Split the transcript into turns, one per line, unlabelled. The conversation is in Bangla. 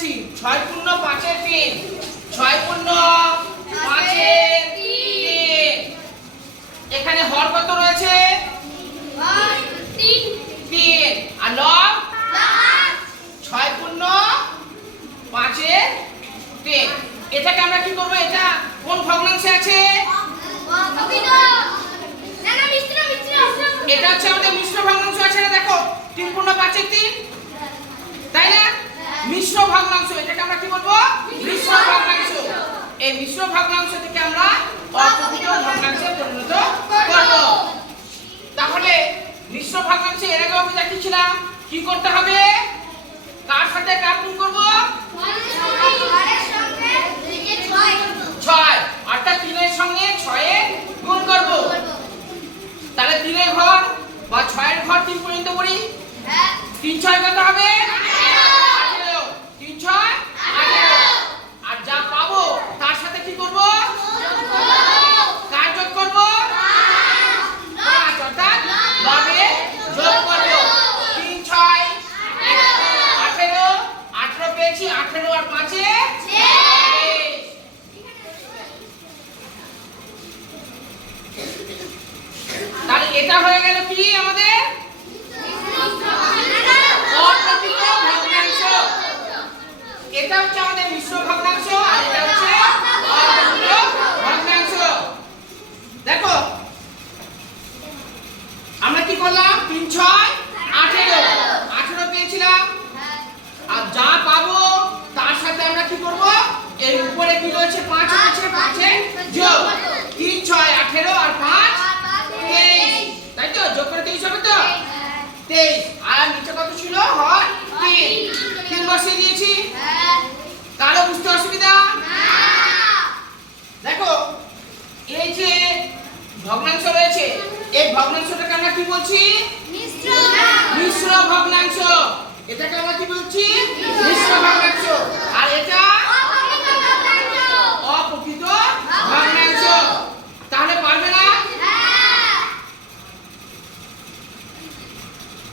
দেখাচ্ছি ছয় পূর্ণ পাঁচের তিন ছয় পূর্ণ পাঁচের তিন এখানে হর কত রয়েছে? তিন। আর লব? ছয় পূর্ণ পাঁচের তিন এটাকে আমরা কি করব? এটা কোন ভগ্নাংশে আছে? এটা হচ্ছে আমাদের মিশ্র ভগ্নাংশ আছে না দেখো। তিন পূর্ণ পাঁচের তিন মিশ্র ভগ্নাংশ এটাকে আমরা কি বলব? মিশ্র ভগ্নাংশ। এই মিশ্র ভগ্নাংশ থেকে আমরা অপ্রকৃত ভগ্নাংশে পরিণত করব। তাহলে মিশ্র ভগ্নাংশে এর আগে আমি দেখিয়েছিলাম কি করতে হবে? কার সাথে কার গুণ করব? ছয় অর্থাৎ তিনের সঙ্গে ছয়ে গুণ করব। তাহলে তিনের ঘর বা ছয়ের ঘর তিন পর্যন্ত করি। তিন ছয় কত হবে আঠেরো। তিন ছয় আঠেরো। আর যা পাবো তার সাথে কি করব কার যোগ করব পাঁচ অর্থাৎ লবে যোগ করব তিন ছয় আঠেরো আঠেরো পেয়েছি আঠেরো আর পাঁচে তেইশ। তাহলে এটা হয়ে গেল কি আমাদের? এটা হচ্ছে আমাদের মিশ্র ভগ্নাংশ। দেখো, আমরা কি করলাম? তিন ছয় আঠেরো আঠেরো পেয়েছিলাম আর যা পাবো তার সাথে আমরা কি করব এর উপরে কি রয়েছে পাঁচ রয়েছে পাঁচে যোগ তিন ছয় আঠেরো আর পাঁচ তেইশ তাই তো যোগ করে তেইশ হবে তো তেইশ। আর নিচে কত ছিল? হয় তিন। তিন। বসিয়ে দিয়েছি? কারও বুঝতে অসুবিধা? দেখো এই যে ভগ্নাংশ রয়েছে এই ভগ্নাংশটাকে আমরা কি বলছি? মিশ্র ভগ্নাংশ এটাকে